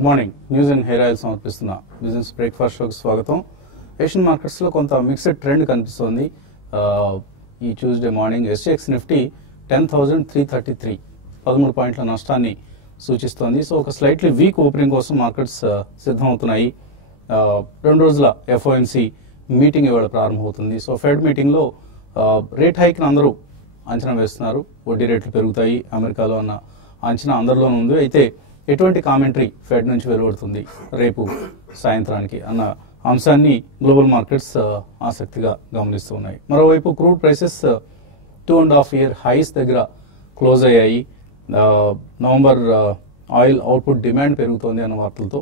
Good morning. News and hair oil సమర్పిస్తున్న business breakfast షోకి స్వాగతం. ఏషియన్ మార్కెట్స్లో కొంత మిక్స్డ్ ట్రెండ్ కనిపిస్తోంది. ఈ ట్యూస్డే మార్నింగ్ SGX నిఫ్టీ 10,333 13 పాయింట్ల నష్టాన్ని సూచిస్తోంది. సో ఒక స్లైట్లీ వీక్ ఓపెనింగ్ కోసం మార్కెట్స్ సిద్ధమవుతున్నాయి. 2 రోజుల FOMC మీటింగ్ ఇవాళ ప్రారంభమవుతుంది. సో ఫెడ్ మీటింగ్లో రేట్ హైక్ని అందరూ అంచనా వేస్తున్నారు. వడ్డీ రేట్లు పెరుగుతాయి అమెరికాలో అన్న అంచనా అందరిలోనూ ఉంది. అయితే ఎటువంటి కామెంటరీ ఫెడ్ నుంచి వెలువడుతుంది రేపు సాయంత్రానికి అన్న అంశాన్ని గ్లోబల్ మార్కెట్స్ ఆసక్తిగా గమనిస్తూ ఉన్నాయి. మరోవైపు క్రూడ్ ప్రైసెస్ 2.5 year హైస్ దగ్గర క్లోజ్ అయ్యాయి. నవంబర్ ఆయిల్ అవుట్పుట్ డిమాండ్ పెరుగుతోంది అన్న వార్తలతో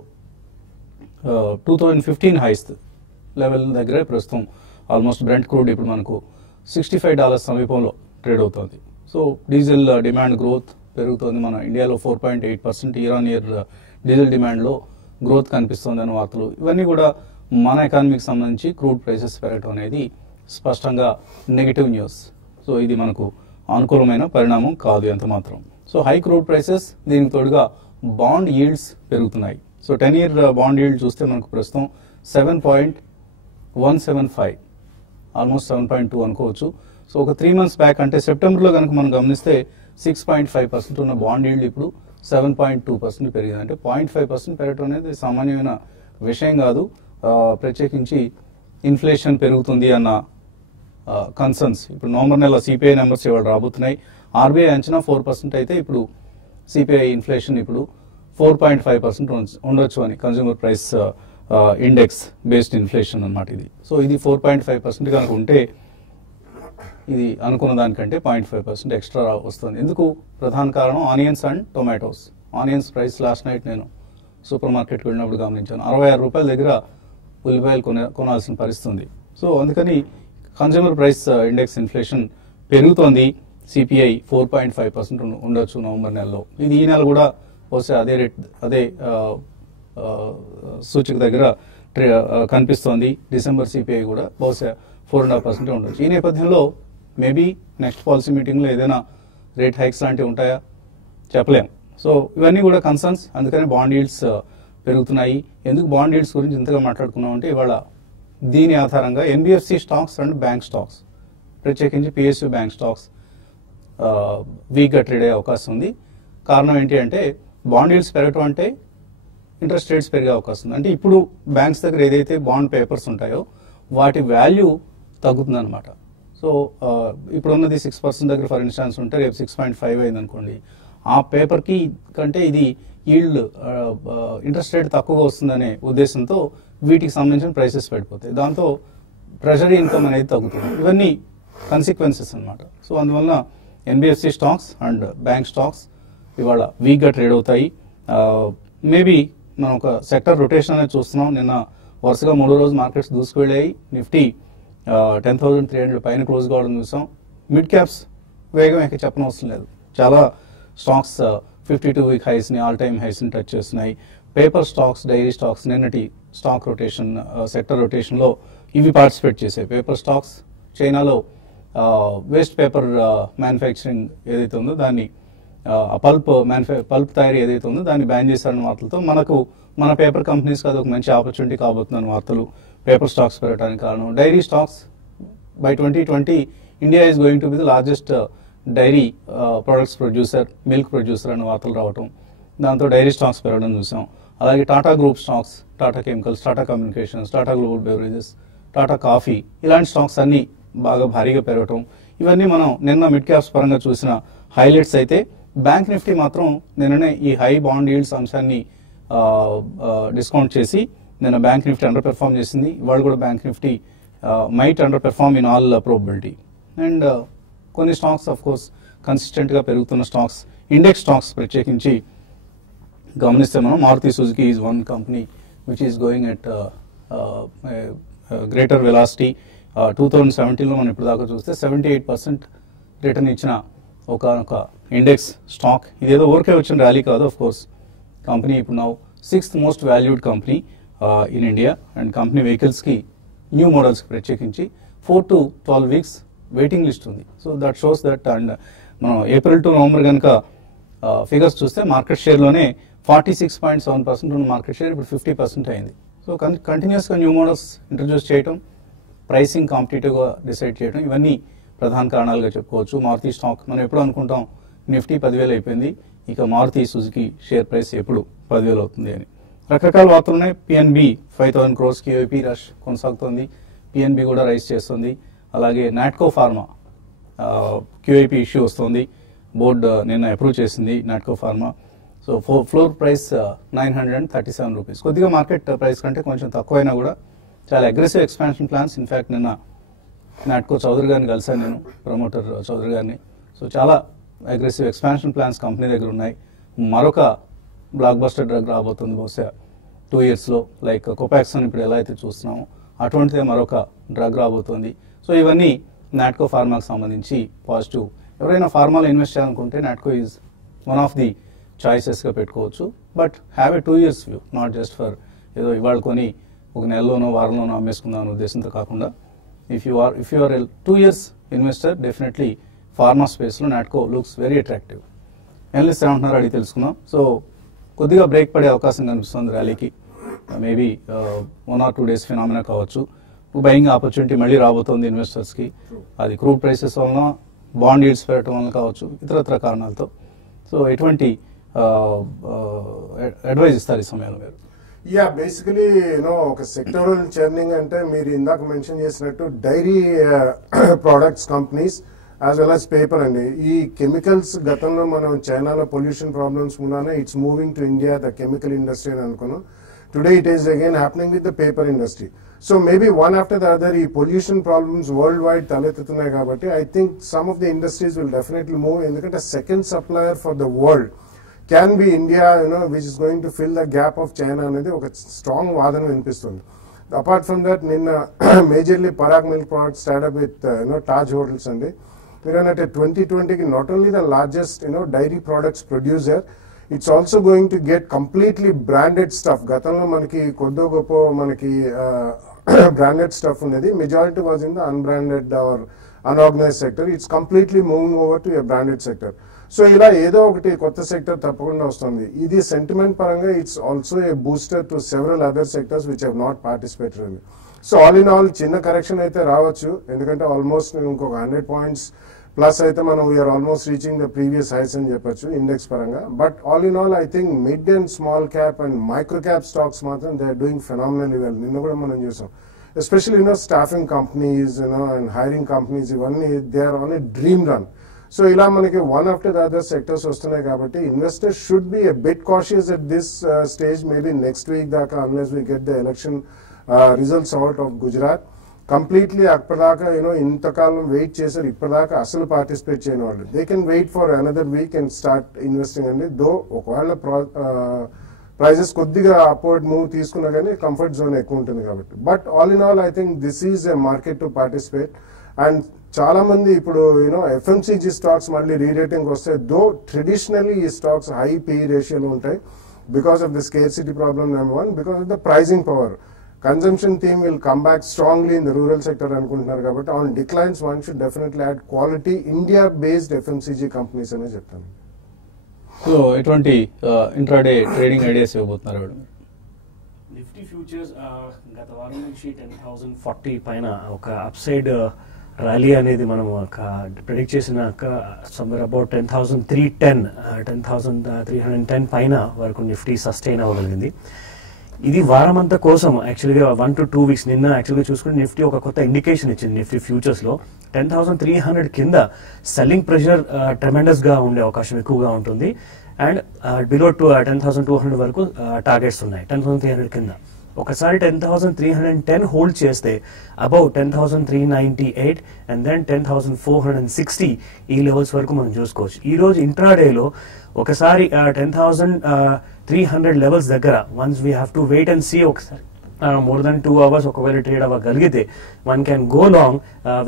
2015 హైస్ లెవెల్ దగ్గరే ప్రస్తుతం ఆల్మోస్ట్ బ్రెంట్ క్రూడ్ ఇప్పుడు మనకు $65 సమీపంలో ట్రేడ్ అవుతోంది. సో డీజిల్ డిమాండ్ గ్రోత్ పెరుగుతోంది. మన ఇండియాలో 4.8% ఇయర్ ఆన్ ఇయర్ డీజిల్ డిమాండ్లో గ్రోత్ కనిపిస్తోంది అన్న వార్తలు. ఇవన్నీ కూడా మన ఎకానమీకి సంబంధించి క్రూడ్ ప్రైసెస్ పెరగడం అనేది స్పష్టంగా నెగిటివ్ న్యూస్. సో ఇది మనకు అనుకూలమైన పరిణామం కాదు ఎంత మాత్రం. సో హై క్రూడ్ ప్రైసెస్, దీనికి తోడుగా బాండ్ ఈల్డ్స్ పెరుగుతున్నాయి. సో 10-year బాండ్ ఈల్డ్ చూస్తే మనకు ప్రస్తుతం 7.175 ఆల్మోస్ట్ 7.2 అనుకోవచ్చు. సో ఒక 3 months బ్యాక్ అంటే సెప్టెంబర్లో కనుక మనం గమనిస్తే 6.5% ఉన్న బాండ్ ఈల్డ్ ఇప్పుడు 7.2% పెరిగింది. అంటే 0.5% పెరగడం అనేది సామాన్యమైన విషయం కాదు. ప్రత్యేకించి ఇన్ఫ్లేషన్ పెరుగుతుంది అన్న కన్సర్న్స్. ఇప్పుడు నవంబర్ నెల CPI నెంబర్స్ ఇవాళ రాబోతున్నాయి. RBI అంచనా 4% అయితే ఇప్పుడు CPI ఇన్ఫ్లేషన్ ఇప్పుడు 4.5% ఉండొచ్చు అని, consumer price index based inflation అన్నమాట ఇది. సో ఇది 4.5% కనుక ఉంటే ఇది అనుకున్న దానికంటే 0.5% ఎక్స్ట్రా వస్తుంది. ఎందుకు? ప్రధాన కారణం onions and tomatoes. Onions price last night నేను సూపర్ మార్కెట్కి వెళ్ళినప్పుడు గమనించాను. 66 రూపాయల దగ్గర ఉల్లిపాయలు కొనాల్సిన పరిస్థితుంది. సో అందుకని కన్స్యూమర్ ప్రైస్ ఇండెక్స్ ఇన్ఫ్లేషన్ పెరుగుతోంది. CPI 4.5% ఉండొచ్చు నవంబర్ నెలలో. ఇది ఈ నెల కూడా బహుశా అదే సూచిక దగ్గర కనిపిస్తోంది. డిసెంబర్ CPI కూడా బహుశా 4.5% ఉండొచ్చు. ఈ నేపథ్యంలో మేబీ నెక్స్ట్ పాలసీ మీటింగ్లో ఏదైనా రేట్ హైక్స్ లాంటివి ఉంటాయా చెప్పలేం. సో ఇవన్నీ కూడా కన్సర్న్స్. అందుకని బాండ్ ఈల్డ్స్ పెరుగుతున్నాయి. ఎందుకు బాండ్ ఈల్డ్స్ గురించి ఇంతగా మాట్లాడుకున్నాం అంటే ఇవాళ దీని ఆధారంగా NBFC stocks and bank stocks, ప్రత్యేకించి PSU బ్యాంక్ స్టాక్స్ వీక్గా ట్రేడ్ అయ్యే అవకాశం ఉంది. కారణం ఏంటి అంటే బాండ్ ఈల్డ్స్ పెరగటం అంటే ఇంట్రెస్ట్ రేట్స్ పెరిగే అవకాశం ఉంది. అంటే ఇప్పుడు బ్యాంక్స్ దగ్గర ఏదైతే బాండ్ పేపర్స్ ఉంటాయో వాటి వాల్యూ తగ్గుతుంది అనమాట. సో ఇప్పుడున్నది 6% దగ్గర ఫర్ ఇన్స్టాన్స్ ఉంటే రేపు 6.5 అయింది అనుకోండి, ఆ పేపర్కి కంటే ఇది ఈల్డ్ ఇంట్రెస్ట్ రేట్ తక్కువగా వస్తుందనే ఉద్దేశంతో వీటికి సంబంధించిన ప్రైసెస్ పడిపోతాయి. దాంతో ట్రెజరీ ఇన్కమ్ అనేది తగ్గుతుంది. ఇవన్నీ కన్సిక్వెన్సెస్ అనమాట. సో అందువల్ల NBFC stocks and bank stocks ఇవాళ వీక్గా ట్రేడ్ అవుతాయి. మేబీ మనం ఒక సెక్టర్ రొటేషన్ అనేది చూస్తున్నాం. నిన్న వరుసగా 3 రోజు మార్కెట్స్ దూసుకువెళ్ళాయి. నిఫ్టీ 10,300 పైన క్లోజ్ కావడం చూసాం. మిడ్ క్యాప్స్ వేగం ఎక్కడ చెప్పనవసరం లేదు. చాలా స్టాక్స్ 52-week హైస్ని, ఆల్ టైమ్ హైస్ని టచ్ చేస్తున్నాయి. పేపర్ స్టాక్స్, డైరీ స్టాక్స్ నిన్నటి స్టాక్ రొటేషన్, సెక్టర్ రొటేషన్లో ఇవి పార్టిసిపేట్ చేశాయి. పేపర్ స్టాక్స్ చైనాలో వేస్ట్ పేపర్ మ్యానుఫ్యాక్చరింగ్ ఏదైతే ఉందో దాన్ని పల్ప్ తయారీ ఏదైతే ఉందో దాన్ని బ్యాన్ చేశారన్న వార్తలతో మన పేపర్ కంపెనీస్కి అది ఒక మంచి ఆపర్చునిటీ కాబోతుందని వార్తలు పేపర్ స్టాక్స్ పెరగడానికి కారణం. Dairy stocks by 2020 India is going to be the largest dairy products producer, milk producer అనే వార్తలు రావటం, దాంతో డైరీ స్టాక్స్ పెరగడం చూసాం. అలాగే Tata group stocks, Tata chemicals, Tata communications, Tata global beverages, Tata coffee, ఇలాంటి స్టాక్స్ అన్ని బాగా భారీగా పెరగటం, ఇవన్నీ మనం నిన్న మిడ్ క్యాప్స్ పరంగా చూసిన హైలైట్స్. అయితే బ్యాంక్ నిఫ్టీ మాత్రం నిన్ననే ఈ హై బాండ్ ఈల్డ్స్ అంశాన్ని డిస్కౌంట్ చేసి నిన్న బ్యాంక్ నిఫ్టీ అండర్ పెర్ఫార్మ్ చేసింది. ఇవాళ కూడా bank Nifty might underperform in all probability. And కొన్ని స్టాక్స్ ఆఫ్ కోర్స్ కన్సిస్టెంట్గా పెరుగుతున్న స్టాక్స్, ఇండెక్స్ స్టాక్స్ ప్రత్యేకించి గమనిస్తే మనం Maruti Suzuki is one company which is going at greater velocity. 2017లో మనం ఇప్పుడు దాకా చూస్తే 78% రిటర్న్ ఇచ్చిన ఒక ఇండెక్స్ స్టాక్. ఇదేదో ఊరికే వచ్చిన ర్యాలీ కాదు. ఆఫ్ కోర్స్ కంపెనీ ఇప్పుడు now 6th most valued company in India. And company వెహికల్స్కి న్యూ మోడల్స్కి ప్రత్యేకించి 4 to 12 weeks వెయిటింగ్ లిస్ట్ ఉంది. So that shows that. And మనం ఏప్రిల్ టు నవంబర్ కనుక ఫిగర్స్ చూస్తే మార్కెట్ షేర్లోనే 46.7% ఉన్న మార్కెట్ షేర్ ఇప్పుడు 50% అయింది. సో కంటిన్యూస్గా న్యూ మోడల్స్ ఇంట్రడ్యూస్ చేయడం, ప్రైసింగ్ కాంపిటేటివ్గా డిసైడ్ చేయడం, ఇవన్నీ ప్రధాన కారణాలుగా చెప్పుకోవచ్చు. మారుతి స్టాక్ మనం ఎప్పుడు అనుకుంటాం నిఫ్టీ 10,000 అయిపోయింది, ఇక మారుతి సుజుకి షేర్ ప్రైస్ ఎప్పుడు 10,000 అవుతుంది అని. రకరకాల వార్తలు ఉన్నాయి. పిఎన్బి 5,000 crores QIP రష్ కొనసాగుతుంది. పిఎన్బి కూడా రైజ్ చేస్తుంది. అలాగే నాట్కో ఫార్మా QIP ఇష్యూ వస్తుంది. బోర్డు నిన్న అప్రూవ్ చేసింది Natco pharma. So floor price 937 rupees. కొద్దిగా మార్కెట్ ప్రైస్ కంటే కొంచెం తక్కువైనా కూడా చాలా అగ్రెసివ్ ఎక్స్పాన్షన్ ప్లాన్స్. ఇన్ఫ్యాక్ట్ నిన్న నాట్కో చౌదరి గారిని కలిసాను నేను, ప్రమోటర్ చౌదరి గారిని. సో చాలా అగ్రెసివ్ ఎక్స్పాన్షన్ ప్లాన్స్ కంపెనీ దగ్గర ఉన్నాయి. మరొక బ్లాక్ బస్టర్ డ్రగ్ రాబోతుంది బహుశా 2 yearsలో. లైక్ కోపాక్సిన్ ఇప్పుడు ఎలా అయితే చూస్తున్నామో అటువంటిదే మరొక డ్రగ్ రాబోతుంది. సో ఇవన్నీ నాట్కో ఫార్మాకి సంబంధించి పాజిటివ్. ఎవరైనా ఫార్మాలో ఇన్వెస్ట్ చేయాలనుకుంటే Natco is one of the చాయిసెస్గా పెట్టుకోవచ్చు. But have a 2 years view, not just for ఏదో ఇవాళ కొని ఒక నెలలోనో వారంలోనో అమ్మేసుకుందాం అనే ఉద్దేశంతో కాకుండా if you are a 2 years investor, definitely pharma స్పేస్లో Natco looks very attractive. Analyst ఏమంటున్నారు అడిగి తెలుసుకుందాం. సో కొద్దిగా బ్రేక్ పడే అవకాశం కనిపిస్తుంది ర్యాలీకి. మేబీ 1 or 2 days ఫినామినా కావచ్చు. బయింగ్ ఆపర్చునిటీ మళ్ళీ రాబోతోంది ఇన్వెస్టర్స్కి. అది క్రూడ్ ప్రైసెస్ వలన, బాండ్ ఈల్డ్స్ పెరగడం వలన కావచ్చు, ఇతరత్ర కారణాలతో. సో ఎటువంటి అడ్వైజ్ ఇస్తారు ఈ సమయంలో మీరు? యా, బేసికలీ ఒక సెక్టరల్ చర్నింగ్ అంటే మీరు ఇందాక మెన్షన్ చేసినట్టు dairy products companies as well as paper అండి. ఈ కెమికల్స్ గతంలో మనం చైనాలో పొల్యూషన్ ప్రాబ్లమ్స్ ఉన్నానే it's moving to India, the chemical industry అని అనుకున్నాం. Today it is again happening with the paper industry. So maybe one after the other ఈ pollution problems worldwide తలెత్తుతున్నాయి కాబట్టి I think some of the industries will definitely move. ఎందుకంటే second supplier for the world can be India, which is going to fill the gap of China అనేది ఒక strong వాదన వినిపిస్తుంది. Apart from that నిన్న majorly Parag milk products startup with Taj hotels అండి. మీరు అన్నట్టు 2020కి not only the largest dairy products producer, it's also going to get completely branded stuff. గతంలో మనకి కొద్దో గొప్ప మనకి బ్రాండెడ్ స్టఫ్ ఉన్నది. Majority was in the unbranded or unorganised sector. It's completely moving over to a branded sector. So ఇలా ఏదో ఒకటి కొత్త సెక్టర్ తప్పకుండా వస్తుంది. ఇది సెంటిమెంట్ పరంగా it's also a booster to several other sectors which have not participated in. So all in all చిన్న correction అయితే రావచ్చు, ఎందుకంటే ఆల్మోస్ట్ ఇంకొక 100 points ప్లస్ అయితే మనం we're almost reaching the previous highs అని చెప్పొచ్చు ఇండెక్స్ పరంగా. But all in all I think mid and small cap and micro cap stocks మాత్రం they are doing phenomenally well. నిన్న కూడా మనం చూసాం, especially staffing companies and hiring companies, ఇవన్నీ they are on a dream run. So ఇలా మనకి one after the other sectors వస్తున్నాయి కాబట్టి investors should be a bit cautious at this stage. Maybe next week దాకా, unless we get the election results out of Gujarat. Completely అప్పటిదాకా ఇంతకాలం wait చేశారు, ఇప్పటిదాకా అసలు పార్టిసిపేట్ చేయని వాళ్ళు they can wait for another week and start investing అండి. Though ఒకవేళ ప్రైజెస్ కొద్దిగా అప్వర్డ్ మూవ్ తీసుకున్నా కానీ కంఫర్ట్ జోన్ ఎక్కువ ఉంటుంది కాబట్టి. But all in all I think this is a market to participate. And చాలా మంది ఇప్పుడు ఎఫ్ఎంసీజీ స్టాక్స్ మళ్ళీ రీరేటింగ్ వస్తే, దో ట్రెడిషనల్లీ ఈ స్టాక్స్ హై పిఈ రేషియోలో ఉంటాయి because of the scarcity problem number 1, because of the pricing power. Consumption theme will come back strongly in the rural sector అనుకుంటున్నారు కాబట్టి on declines one should definitely add quality India based FMCG companies అనే చెప్తాను. So ఎటువంటి intraday trading ideas ఇవ్వబోతున్నారు? Nifty futures గత వారం నుంచి 10,040 పైన ఒక అప్సైడ్ ర్యాలీ అనేది మనం ప్రెడిక్ట్ చేసినాక సమ్వేర్ అబౌట్ 10,310 10,310 పైన వరకు నిఫ్టీ సస్టైన్ అవ్వగలిగింది. ఇది వారమంతా కోసం యాక్చువల్గా 1 to 2 weeks నిన్న యాక్చువల్గా చూసుకుంటే నిఫ్టీ ఒక కొత్త ఇండికేషన్ ఇచ్చింది. నిఫ్టీ ఫ్యూచర్స్లో 10,300 కింద సెల్లింగ్ ప్రెషర్ ట్రెమెండస్ గా ఉండే అవకాశం ఎక్కువగా ఉంటుంది. అండ్ బిలో 10,200 వరకు టార్గెట్స్ ఉన్నాయి 10,300 కింద. ఒకసారి 10,310 హోల్డ్ చేస్తే అబౌవ్ 10,398 అండ్ దెన్ 10,460 ఈ లెవెల్స్ వరకు మనం చూసుకోవచ్చు. ఈ రోజు ఇంట్రాడేలో ఒకసారి 10,300 లెవెల్స్ దగ్గర once we have to wait and see. ఒకసారి more than 2 hours ఒకవేళ ట్రేడ్ అవ్వగలిగితే one can go long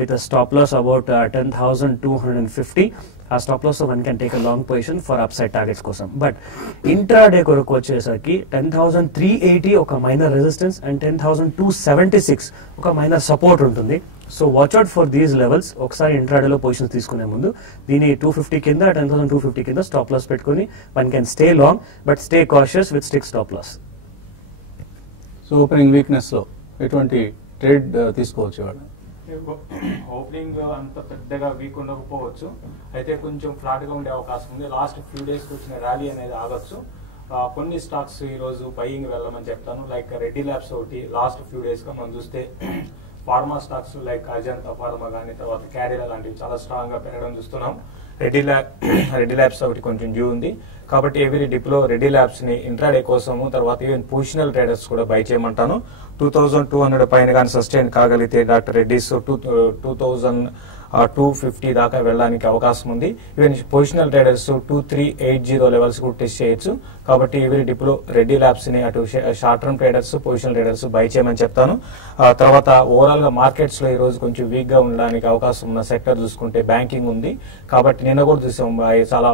with a stop loss about 10,250. ఆ stop loss one can take a long position for upside targets కోసం. But intraday కొరకు వచ్చేసరికి 10,380 ఒక minor resistance and 10,276 ఒక minor support ఉంటుంది. So watch out for these levels. ఒకసారి ఇంట్రాడేలో positions తీసుకునే ముందు దీని 250 కింద 10,250 కింద స్టాప్ లాస్ పెట్టుకుని one can stay long but stay cautious with stick stop loss. So opening weakness లో ఎటువంటి ట్రేడ్ తీసుకోవచ్చు ఇవాళ? ఓపెనింగ్ అంత పెద్దగా వీక్ ఉండకపోవచ్చు, అయితే కొంచెం ఫ్లాట్ గా ఉండే అవకాశం ఉంది. లాస్ట్ ఫ్యూ డేస్ వచ్చిన ర్యాలీ అనేది ఆగొచ్చు. కొన్ని స్టాక్స్ ఈ రోజు బయింగ్ వెళ్ళమని చెప్తాను. లైక్ రెడ్డి ల్యాబ్స్ ఒకటి లాస్ట్ ఫ్యూ డేస్ గా మనం చూస్తే pharma stocks like Ajanta pharma కానీ తర్వాత క్యారియర్ లాంటివి చాలా స్ట్రాంగ్ గా పెరగడం చూస్తున్నాం. రెడ్డి ల్యాబ్స్ ఒకటి కొంచెం డ్యూ ఉంది కాబట్టి ఎవరీ డిప్లో రెడ్డి ల్యాబ్స్ ని ఇంట్రాడే కోసము తర్వాత ఈవెన్ పొజిషనల్ ట్రేడర్స్ కూడా బై చేయమంటాను. 2200 పైన కానీ సస్టైన్ కాగలిగితే డాక్టర్ రెడ్డిస్ 2250 దాకా వెళ్ళడానికి అవకాశం ఉంది. ఈవెన్ పొజిషనల్ ట్రేడర్స్ 2380 లెవెల్స్ కూడా టెస్ట్ చేయొచ్చు. కాబట్టి ఎవరీ డిప్లో రెడ్డి ల్యాబ్స్ ని అటు short term traders positional traders by చేయమని చెప్తాను. తర్వాత ఓవరాల్ గా మార్కెట్స్ లో ఈ రోజు కొంచెం వీక్ గా ఉండడానికి అవకాశం ఉన్న సెక్టర్ చూసుకుంటే బ్యాంకింగ్ ఉంది. కాబట్టి నిన్న కూడా చూసాం చాలా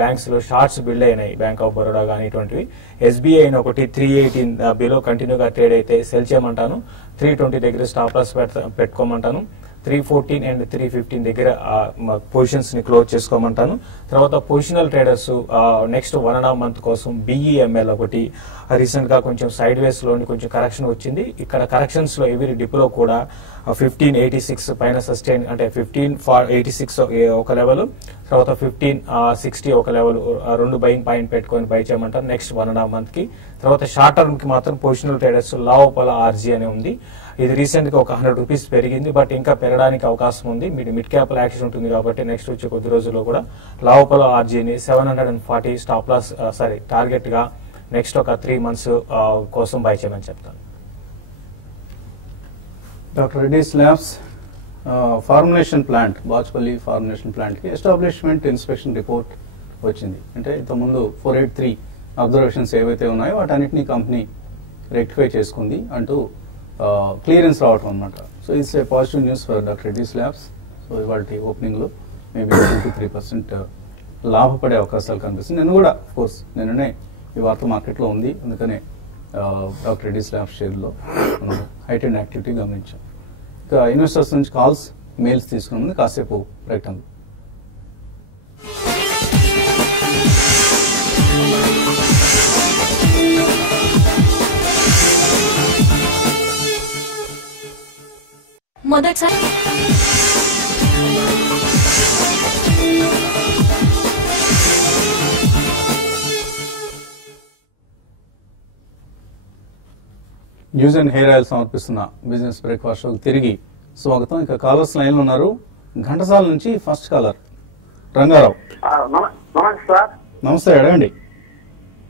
బ్యాంక్స్ లో షార్ట్స్ బిల్డ్ అయినాయి, బ్యాంక్ ఆఫ్ బరోడా కానీ ఇటువంటివి. ఎస్బీఐ ఒకటి 318 బిలో కంటిన్యూగా ట్రేడ్ అయితే సెల్ చేయమంటాను. 320 దగ్గర స్టాప్ లాస్ పెట్టుకోమంటాను. 314 అండ్ 315 దగ్గర పొజిషన్స్ ని క్లోజ్ చేసుకోమంటాను. తర్వాత పొజిషనల్ ట్రేడర్స్ నెక్స్ట్ 1.5 మంత్ కోసం బిఈఎంఎల్ ఒకటి రీసెంట్ గా కొంచెం సైడ్ వేస్ లో కొంచెం కరెక్షన్ వచ్చింది. ఇక్కడ కరెక్షన్స్ లో ఎవరీ డిప్లో కూడా 1586 పైన సస్టైన్ అంటే 1586 ఒక లెవెల్, తర్వాత 1560 ఒక లెవెల్, రెండు బయింగ్ పాయింట్ పెట్టుకొని బై చేయమంటారు నెక్స్ట్ 1.5 మంత్ కి. తర్వాత షార్ట్ టర్మ్ కి మాత్రం పొజిషనల్ ట్రేడర్స్ లావోపల ఆర్జీ అని ఉంది. ఇది రీసెంట్ గా ఒక 100 రూపీస్ పెరిగింది బట్ ఇంకా పెరగడానికి అవకాశం ఉంది. మిడ్ క్యాప్ యాక్షన్ ఉంటుంది కాబట్టి నెక్స్ట్ వచ్చే కొద్ది రోజుల్లో కూడా లావోపల ఆర్జీని 740 స్టాప్ లాస్ టార్గెట్ గా నెక్స్ట్ ఒక 3 మంత్స్ కోసం బై చేయమని చెప్తాను. Doctor Reddy's labs formulation plant, Bachupally formulation plant కి ఎస్టాబ్లిష్మెంట్ ఇన్స్పెక్షన్ రిపోర్ట్ వచ్చింది. అంటే ఇంతకుముందు 483 అబ్జర్వేషన్స్ ఏవైతే ఉన్నాయో వాటన్నిటినీ కంపెనీ రెక్టిఫై చేసుకుంది అంటూ క్లియరెన్స్ రావటం అనమాట. So it's a positive news for doctor Reddy's labs. So ఇవాళ ఓపెనింగ్ లో మేబీ 2-3% లాభపడే అవకాశాలు కనిపిస్తుంది. నేను కూడా కోర్స్ నిన్ననే ఈ వార్త మార్కెట్లో ఉంది, అందుకనే డాక్టర్ రెడ్డిస్ ల్యాబ్స్ షేర్లో హైటెండ్ యాక్టివిటీ గమనించాం. ఇంకా ఇన్వెస్టర్స్ నుంచి కాల్స్ మెయిల్స్ తీసుకున్న ముందు కాసేపు ప్రకటనలు. మొదటిసారి న్యూస్ అండ్ హెయిర్ ఆయిల్ సమర్పిస్తున్న బిజినెస్ బ్రేక్ఫాస్ట్ షోకి తిరిగి స్వాగతం. ఇక కాలర్స్ లైన్ లో ఉన్నారు. ఘంటసాల నుంచి ఫస్ట్ కాలర్ రంగారావు. నమస్తే సార్. నమస్తే, అడగండి.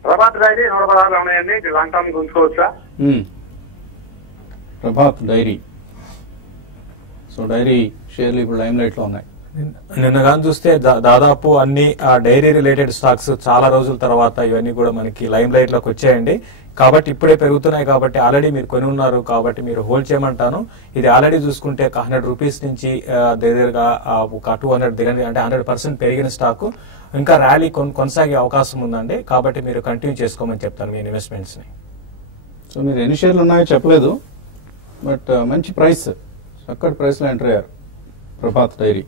ప్రభాత్ డైరీ 116 ఉన్నాయండి, లాంగ్ టర్మ్ గుంచుకోవచ్చా? ప్రభాత్ డైరీ. సో డైరీ షేర్లు ఇప్పుడు లైమ్ లైట్ లో ఉన్నాయి. నిన్న కానీ చూస్తే దాదాపు అన్ని డైరీ రిలేటెడ్ స్టాక్స్ చాలా రోజుల తర్వాత ఇవన్నీ కూడా మనకి లైమ్ లైట్ లోకి వచ్చాయండి. కాబట్టి ఇప్పుడే పెరుగుతున్నాయి కాబట్టి ఆల్రెడీ మీరు కొని ఉన్నారు కాబట్టి మీరు హోల్డ్ చేయమంటాను. ఇది ఆల్రెడీ చూసుకుంటే 100 రూపీస్ నుంచి దగ్గరగా ఒక 200 దగ్గర అంటే 100% పెరిగిన స్టాక్. ఇంకా ర్యాలీ కొనసాగే అవకాశం ఉందండి కాబట్టి మీరు కంటిన్యూ చేసుకోమని చెప్తాను మీ ఇన్వెస్ట్మెంట్స్ ని. సో మీరు ఎన్ని షేర్లు ఉన్నాయో చెప్పలేదు బట్ మంచి ప్రైస్, చక్కటి ప్రైస్ లో ఎంటర్ అయ్యారు ప్రభాత్ డైరీ.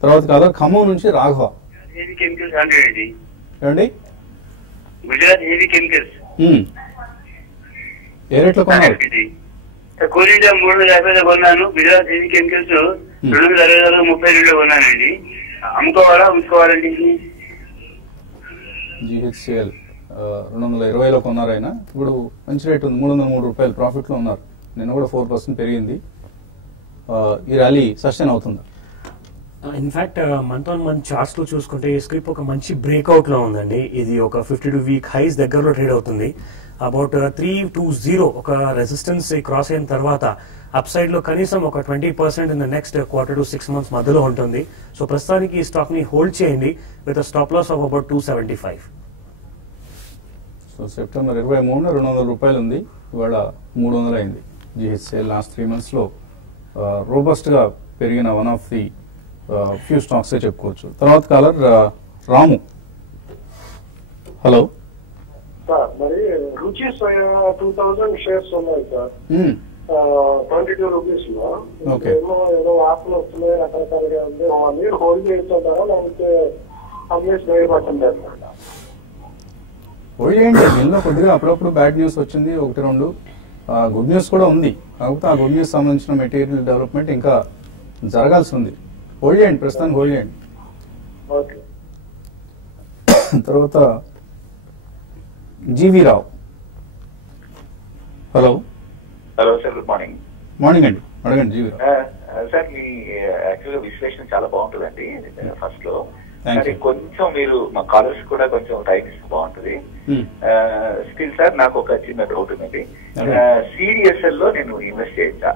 తర్వాత కాలర్ ఖమ్మం నుంచి రాఘవ. ఏమండి గుజరాత్ హెవీ కెమికల్స్ ఏ రేట్లో కొన్నారు? కోరిడా 350 కొన్నాను. Gujarat heavy chemicals 262 కొన్నానండి. అమ్ముకోవాలా ఉంచుకోవాలండి? జిహెచ్సిఎల్ 220లో కొన్నారు ఆయన. ఇప్పుడు మంచి రేట్ ఉంది, 303 రూపాయలు ప్రాఫిట్ లో ఉన్నారు. నిన్న కూడా 4% పెరిగింది. ఈ ర్యాలీ సస్టైన్ అవుతుందా? In fact month on month charts లో చూసుకుంటే ఈ స్క్రిప్ ఒక మంచి బ్రేక్అవుట్ లో ఉందండి. ఇది ఒక 52 వీక్ హైస్ దగ్గరలో ట్రేడ్ అవుతుంది. అబౌట్ 320 ఒక రెసిస్టెన్స్ క్రాస్ అయిన తర్వాత అప్ సైడ్ లో కనీసం ఒక 20% in the next quarter to 6 months మధ్యలో ఉంటుంది. సో ప్రస్తుతానికి ఈ స్టాక్ ని హోల్డ్ చేయండి with stop loss of about 275. So September 23 200 రూపాయలు ఉంది, ఇవాళ 300 అయింది. జిహెచ్సిఎల్ లాస్ట్ 3 months లో రోబస్ట్ గా పెరిగిన one of the few stocks చెప్పుకోవచ్చు. తర్వాత కాలర్ రాము. హలో సార్, మరి రుచి 2000 షేర్స్ ఉన్నాయి సార్. ₹22 లో. Okay. ఏదో వార్తలు వస్తున్నాయి, రకరకాలుగా ఉంది. మీరు హోల్డ్ చేస్తుంటారా లేకపోతే అమ్మేసి వేయబడుతుంటారు? హోల్డ్ చేయండి. దీనిలో కొద్దిగా అప్పుడప్పుడు బ్యాడ్ న్యూస్ వచ్చింది, 1-2 గుడ్ న్యూస్ కూడా ఉంది. కాకపోతే ఆ గుడ్ న్యూస్ సంబంధించిన మెటీరియల్ డెవలప్మెంట్ ఇంకా జరగాల్సి ఉంది. హోల్డ్ చేయండి, ప్రస్తుతానికి హోల్డ్ చేయండి. ఓకే. తర్వాత GV Rao. Hello hello sir, good morning. Morning అండి, అడగండి జీవి రావు. సార్ మీ యాక్చువల్గా విశ్లేషణ చాలా బాగుంటుందండి ఫస్ట్ లో. Thank కానీ you. కొంచెం మీరు మా కాలర్స్ కూడా కొంచెం టైం ఇస్తే బాగుంటుంది. స్టిల్ సార్ నాకు ఒక చిన్న డౌట్ ఉందండి. సిడిఎస్ఎల్ లో నేను ఇన్వెస్ట్ చేయొచ్చా?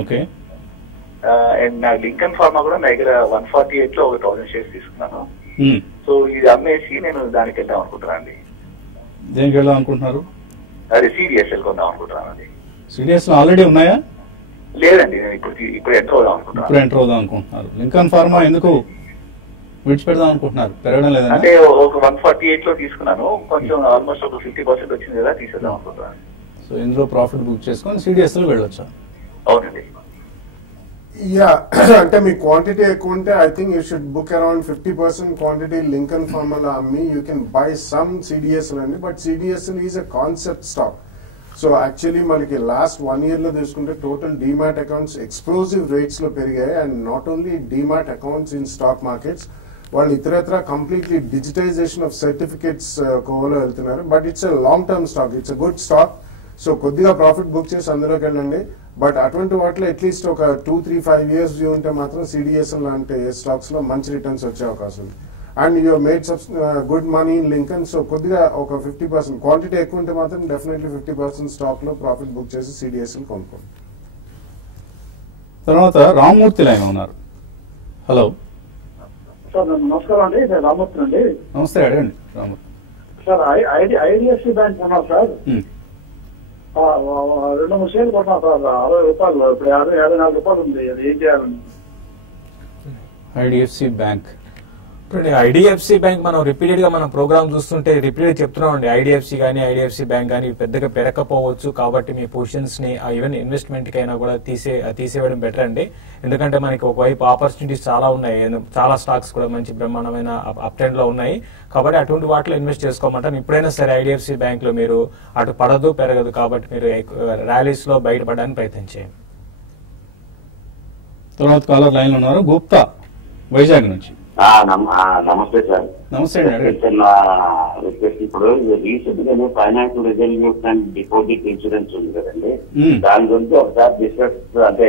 ఓకే. అండ్ నా లింకన్ ఫార్మా కూడా నా దగ్గర 148 లో ఒక 1000 షేర్స్ తీసుకున్నాను. సో ఇది అమ్మేసి నేను దానికి వెళ్దాం అనుకుంటున్నాను అండి. దేనికి వెళ్దాం అనుకుంటున్నారు? అదే సిడిఎస్ఎల్ కొందాం అనుకుంటున్నాను అండి. సిడిఎస్ లో ఆల్రెడీ ఉన్నాయా? లేదండి, నేను ఇప్పుడు ఎంటర్ అవుదాం అనుకుంటున్నాను. ఇప్పుడు ఎంటర్ అవుదాం అనుకుంటున్నారు. లింకన్ ఫార్మా ఎందుకు విడిచిపెడదాం అనుకుంటున్నారు? పెరగడం లేదండి. అంటే ఒక 148 లో తీసుకున్నాను, కొంచెం ఆల్మోస్ట్ ఒక 50% వచ్చింది కదా, తీసేద్దాం అనుకుంటున్నాను. సో ఇందులో ప్రాఫిట్ బుక్ చేసుకొని సిడిఎస్ లో వెళ్ళొచ్చా? అవునండి. యా, అంటే మీ క్వాంటిటీ ఎక్కువ ఉంటే I think you should book around 50% quantity లింకన్ ఫార్ములా అమ్మి you can buy some CDSL అండి. But CDSL is a concept stock. So actually మనకి లాస్ట్ 1 year లో తీసుకుంటే total demat accounts explosive rates లో పెరిగాయి. And not only demat accounts in stock markets, వాళ్ళు ఇతరత్ర కంప్లీట్లీ డిజిటైజేషన్ ఆఫ్ సర్టిఫికేట్స్ కోవలో వెళ్తున్నారు. But it's a long term stock, it's a good stock. So కొద్దిగా ప్రాఫిట్ బుక్ చేసి అందులోకి వెళ్ళండి. బట్ అటువంటి వాటిలో అట్లీస్ట్ ఒక 2-3-5 years వ్యూ ఉంటే మాత్రం సిడిఎస్ఎల్ లాంటి స్టాక్స్ లో మంచి రిటర్న్స్ వచ్చే అవకాశం ఉంది. And you made good money in Lincoln. So కొద్దిగా ఒక 50% క్వాంటిటీ ఎక్కువ ఉంటే మాత్రం డెఫినెట్లీ 50% స్టాక్ లో ప్రాఫిట్ బుక్ చేసి సిడిఎస్ఎల్ కొనుక్కోండి. తర్వాత రామ్మూర్తి లైన్ ఉన్నారు. హలో సార్ నమస్కారం అండి, నేను రామూర్తి అండి. నమస్తే, అడగండి రామ్మూర్తి. సార్ ఐడిఎఫ్సి బ్యాంక్ కొన్నాం సార్. 2-3 షేర్లు కొన్నాం సార్, ₹60. ఇప్పుడు ₹54 ఉంది. అది ఏం చేయాలండి? IDFC bank. ఇప్పుడు ఐడిఎఫ్సి బ్యాంక్ మనం రిపీటెడ్ గా మనం ప్రోగ్రామ్ చూస్తుంటే రిపీటెడ్ చెప్తున్నాం అండి. ఐడిఎఫ్సి కానీ ఐడిఎఫ్సి బ్యాంక్ కానీ పెద్దగా పెరగకపోవచ్చు, కాబట్టి మీ పొజిషన్స్ ని ఈవెన్ ఇన్వెస్ట్మెంట్ కైనా కూడా తీసేయడం బెటర్ అండి. ఎందుకంటే మనకి ఒకవైపు ఆపర్చునిటీస్ చాలా ఉన్నాయి, చాలా స్టాక్స్ కూడా మంచి బ్రహ్మాండమైన అప్ ట్రెండ్ లో ఉన్నాయి. కాబట్టి అటువంటి వాటిలో ఇన్వెస్ట్ చేసుకోమంటాను. ఇప్పుడైనా సరే ఐడిఎఫ్సి బ్యాంక్ లో మీరు అటు పడదు పెరగదు, కాబట్టి మీరు ర్యాలీస్ లో బయటపడడానికి ప్రయత్నం చేయండి. తర్వాత కాలర్ లైన్ లో ఉన్నారు, గుప్తా వైజాగ్ నుంచి. నమస్తే సార్. నమస్తే అండి. రిక్వెస్ట్, ఇప్పుడు రీసెంట్ గా financial resolution and deposit insurance ఉంది కదండి, దాని గురించి ఒకసారి డిస్కస్, అంటే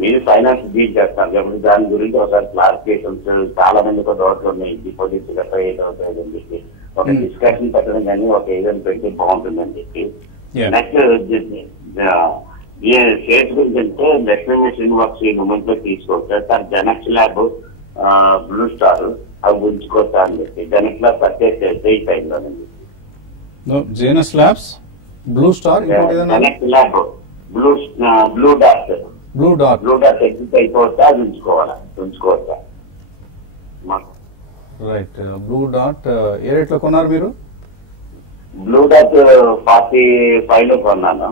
మీరు ఫైనాన్స్ డీల్ చేస్తారు కాబట్టి దాని గురించి ఒకసారి క్లారిఫికేషన్స్, చాలా మందికి డౌట్లు ఉన్నాయి. డిపాజిట్స్ గట్రా ఏదవుతాయి అని చెప్పి ఒక డిస్కషన్ పెట్టడం కానీ ఒక ఈవెంట్ పెడితే బాగుంటుందని చెప్పి. నెక్స్ట్ షేర్స్ గురించి అంటే లక్ష్మీ శ్రీనివాస్ ఈ మూమెంట్ లో తీసుకోవచ్చు సార్. జనక్స్ ల్యాబ్, బ్లూ స్టార్ అవి ఉంచుకోవచ్చా అని చెప్పి. జనక్స్ ల్యాబ్ పర్చేస్ చేస్తే ఈ టైంలో జేనస్ ల్యాబ్స్, బ్లూ స్టార్, జనక్స్ ల్యాబ్, బ్లూ డాట్ ఎగ్జిట్ అయిపోవచ్చా, అది ఉంచుకోవచ్చా? రైట్. బ్లూ డాట్ ఏ రేట్ లో కొన్నారు మీరు? బ్లూ డాట్ 45 లో కొన్నాను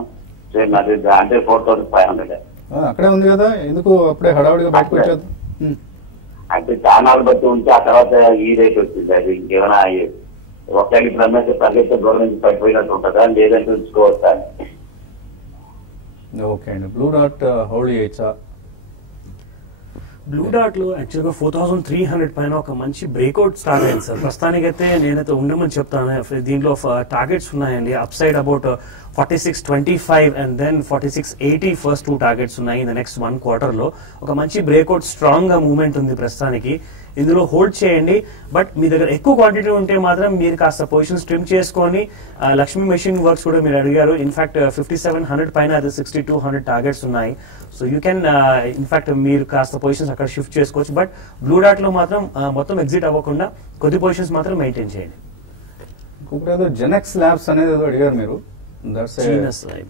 సార్. నాది అంటే 4500. అక్కడే ఉంది కదా, ఎందుకు అప్పుడే హడావుడిగా బయటకు వచ్చేది? అంటే స్థానాలు బట్టి ఉంటే ఆ తర్వాత ఈ రేట్ వచ్చింది. అది ఇంకేమైనా ఒకసారి ప్రమేశ పరిగెత్తే దూరం నుంచి పడిపోయినట్టు ఉంటుందా, లేదంటే ఉంచుకోవచ్చా? ఓకే అండి. బ్లూ డాట్ హోల్డ్ చేయొచ్చా? బ్లూ డాట్ లో యాక్చువల్గా 4300 పైన ఒక మంచి బ్రేక్అవుట్ స్టార్ట్ అయింది సార్. ప్రస్తుతానికైతే నేనైతే ఉండమని చెప్తాను. దీంట్లో టార్గెట్స్ ఉన్నాయండి. Upside about 4625 and then 4680 first 2 targets ఉన్నాయి. ఇన్ ద నెక్స్ట్ 1 quarter లో ఒక మంచి బ్రేక్అవుట్ స్ట్రాంగ్ గా మూవ్మెంట్ ఉంది ప్రస్తుతానికి. ఇందులో హోల్డ్ చేయండి. బట్ మీ దగ్గర ఎక్కువ క్వాంటిటీ ఉంటే మాత్రం మీరు కాస్త పొజిషన్ స్ట్రిమ్ చేసుకొని, లక్ష్మీ మెషిన్ వర్క్స్ కూడా మీరు అడిగారు. ఇన్ఫాక్ట్ 5700 పైన అది 6200 టార్గెట్స్ ఉన్నాయి. సో యూ కెన్ ఇన్ఫాక్ట్ మీరు కాస్త పొజిషన్స్ అక్కడ షిఫ్ట్ చేసుకోవచ్చు. బట్ బ్లూ డాట్ లో మాత్రం మొత్తం ఎగ్జిట్ అవ్వకుండా కొద్ది పొజిషన్స్ మాత్రం మెయింటైన్ చేయండి. ఇంకొకటి ఏదో జెనెక్స్ ల్యాబ్స్ అనేది ఏదో అడిగారు మీరు. Genus Lab.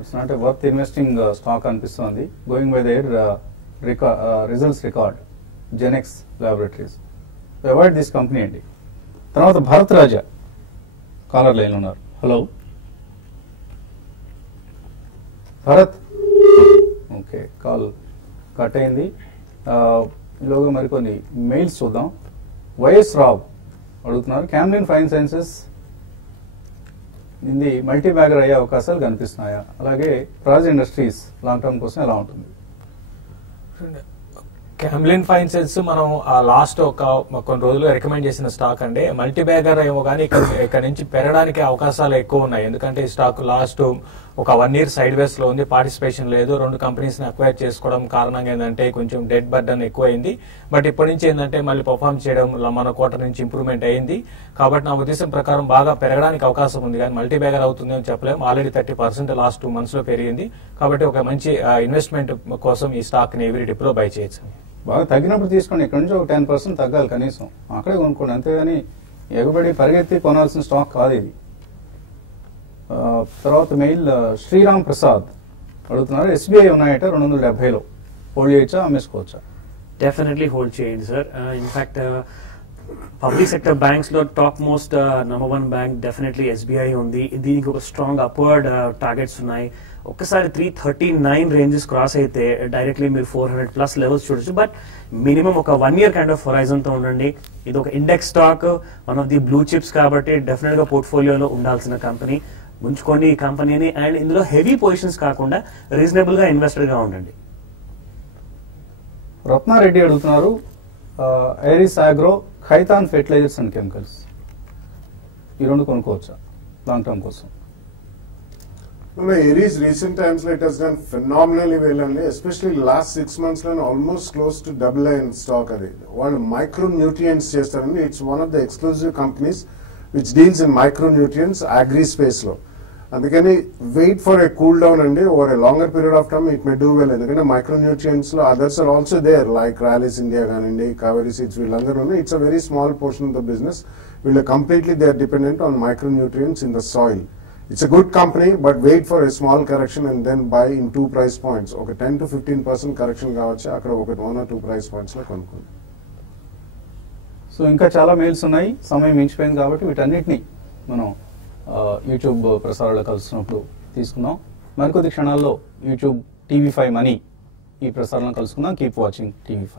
It's not a worth investing stock అనిపిస్తుంది. Going by their results record, Genex Laboratories. So avoid this company అండి. తర్వాత భారత్ రాజా కాలర్ లైన్ ఉన్నారు. Hello Bharat, okay, call cut అయింది. ఈలోగా మరికొన్ని మెయిల్స్ చూద్దాం. వైఎస్ రావు అడుగుతున్నారు, క్యామ్లిన్ ఫైన్ సైన్సెస్ ఇది మల్టీ బ్యాగర్ అయ్యే అవకాశాలు కనిపిస్తున్నాయా? అలాగే ప్రాజ్ ఇండస్ట్రీస్ లాంగ్ టర్మ్ కోసం ఎలా ఉంటుంది? క్యామ్లిన్ ఫైనాన్స్ మనం లాస్ట్ కొన్ని రోజులు రికమెండ్ చేసిన స్టాక్ అండి. మల్టీ బ్యాగర్ ఏమో కానీ ఇక్కడ నుంచి పెరగడానికి అవకాశాలు ఎక్కువ ఉన్నాయి. ఎందుకంటే ఈ స్టాక్ లాస్ట్ ఒక 1 year సైడ్ వేస్ లో ఉంది, పార్టిసిపేషన్ లేదు. 2 కంపెనీస్ ని అక్వైర్ చేసుకోవడం కారణంగా ఏంటంటే కొంచెం డెట్ బర్డన్ ఎక్కువైంది. బట్ ఇప్పటి నుంచి ఏంటంటే మళ్ళీ పర్ఫార్మ్ చేయడం మన క్వార్టర్ నుంచి ఇంప్రూవ్మెంట్ అయింది. కాబట్టి నా ఉద్దేశం ప్రకారం బాగా పెరగడానికి అవకాశం ఉంది, కానీ మల్టీ బ్యాగర్ అవుతుంది అని చెప్పలేము. ఆల్రెడీ 30% లాస్ట్ 2 months లో పెరిగింది. కాబట్టి ఒక మంచి ఇన్వెస్ట్మెంట్ కోసం ఈ స్టాక్ ని ఎవరీ డిప్లో బై చేయొచ్చు. బాగా తగ్గినప్పుడు తీసుకోండి, ఇక్కడ నుంచి ఒక 10% తగ్గాలి కనీసం, అక్కడే కొనుక్కోండి. అంతేగాని ఎగుబడి పరిగెత్తి కొనాల్సిన స్టాక్ కాదు ఇది. తర్వాత మెయిల్ శ్రీరామ్ ప్రసాద్ అడుగుతున్నారు, ఎస్బీఐ ఉన్నాయట 270లో, హోల్డ్ చేయొచ్చా, అమ్మేసుకోవచ్చా? డెఫినెట్లీ హోల్డ్ చేయండి sir. In fact public sector banks లో top most number 1 bank definitely SBI ఉంది. దీనికి ఒక స్ట్రాంగ్ అప్వర్డ్ టార్గెట్స్ ఉన్నాయి. ఒక్కసారి 339 రేంజెస్ క్రాస్ అయితే డైరెక్ట్లీ మీరు 400+ లెవెల్స్ చూడొచ్చు. బట్ మినిమం ఒక 1 year కైండ్ ఆఫ్ హొరైజన్ తో ఉండండి. ఇది ఒక index stock, one of the blue chips కాబట్టి డెఫినెట్ గా పోర్ట్ఫోలియోలో ఉండాల్సిన కంపెనీ. ఉంచుకోండి ఈ కంపెనీని, అండ్ ఇందులో హెవీ పొజిషన్స్ కాకుండా రీజనబుల్ గా ఇన్వెస్టర్ గా ఉండండి. రత్నారెడ్డి అడుగుతున్నారు, Aries Agro, Khaitan fertilizers and chemicals ఈ 2 కొనుక్కోవచ్చా లాంగ్ టర్మ్ కోసం? Aries recent times it has done phenomenally well only, especially last 6 months lo almost close to double in stock adi. One micronutrients chestarandi. It's one of the exclusive companies which deals in micronutrients agri space lo. అందుకని wait for a cool down అండి, over a longer period of time it may do well. ఎందుకంటే micronutrients లో others are also there, like Rallis India కానివ్వండి, Kaveri seeds, వీళ్ళందరూ ఉన్నాయి. It's a very small portion of the business. వీళ్ళు completely they are dependent on micronutrients in the soil. It's a good company, but wait for a small correction and then buy in 2 price points. Okay, 10 to 15% correction కావచ్చు, అక్కడ ఒక 1 or 2 price points లో కొనుక్కోండి. So ఇంకా చాలా mails ఉన్నాయి, సమయం మించిపోయింది కాబట్టి వీటన్నిటిని మనం యూట్యూబ్ ప్రసారాలు కలుస్తున్నప్పుడు తీసుకుందాం. మరికొద్ది క్షణాల్లో యూట్యూబ్ TV5 మనీ ఈ ప్రసారాలను కలుసుకుందాం. Keep watching TV5.